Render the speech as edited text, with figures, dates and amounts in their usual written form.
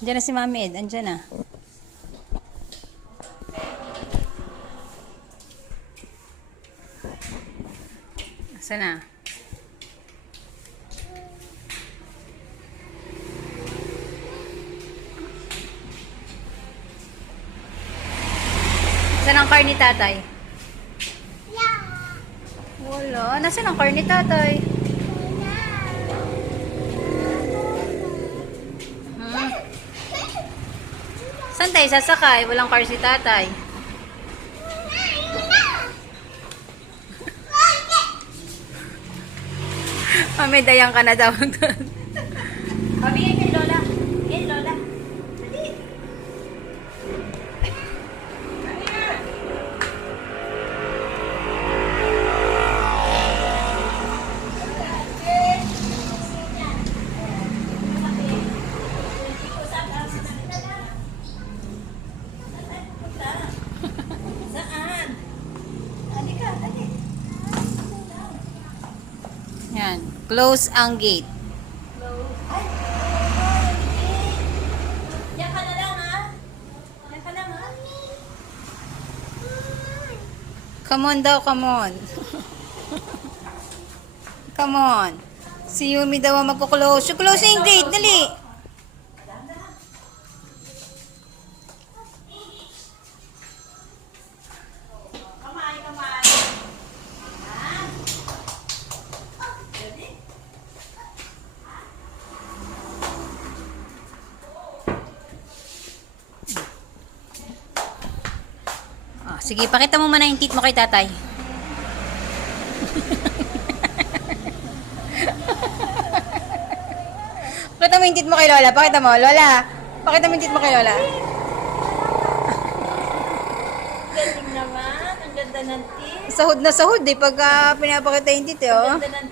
Andiyan na si Mami Ed. Andiyan na. Asa na? Saan ang car ni tatay? Wala. Nasaan ang car ni tatay? Hmm. Saan tayo sasakay? Walang car si tatay. May dayang ka na daw. Pabigay kay Lola. Kay Lola. Dali. Saan? Dali ka, dali. Yan. Close ang gate. Close. Ay! Yan ka na lang, ha? Yan ka lang, ha? Come on daw, come on. Come on. Si Yumi daw ang magkuklose. Close ang gate, dali. Kamay, kamay. Yan. Dali. Ah, sige, pakita mo muna yung teeth mo kay tatay. Pakita mo yung teeth mo kay Lola. Pakita mo, Lola. Pakita mo yung teeth mo kay Lola. Galing naman. Ang ganda ng teeth. Sahod na sahod eh, pagka pinapakita yung teeth eh, oh. Ang ganda ng